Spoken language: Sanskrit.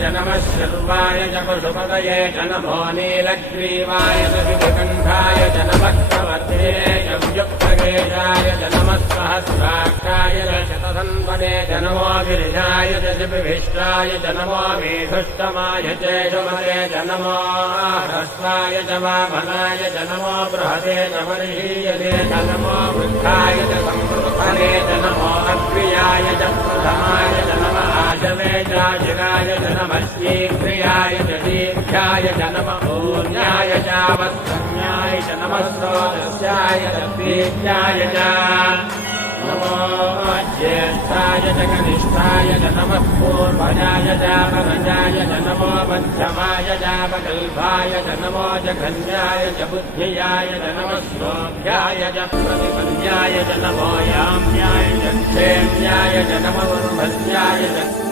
च नमः शर्वाय च पशुपतये च नमो नीलग्रीवाय च विधिकण्ठाय च नमः कवर्ते च व्युक्तकेशाय च नमः सहस्राक्षाय च शतसन्वने च नमो गिरिजाय च विभिष्टाय च नमो मेधुष्टमाय च शुभरे च नमो ह्रस्वाय च वामनाय च नमो बृहते च वर्षीयते च नमो वृद्धाय च संवृद्धरे च नमो अग्र्याय च प्रथमाय च नमः आशवे च शिराय च नमः शीघ्रियाय च दीर्घाय च नमः पूर्ण्याय च वत्सन्याय च नमः स्रोतस्याय च प्रीत्याय च नमो ज्येष्ठाय च कनिष्ठाय च नमः पूर्वजाय च वनजाय च नमो मध्यमाय च वकल्भाय च नमो जघन्याय च बुद्धियाय च नमः श्लोभ्याय च प्रतिपन्याय च नमो याम्याय च क्षेम्याय च नमो उर्भस्याय च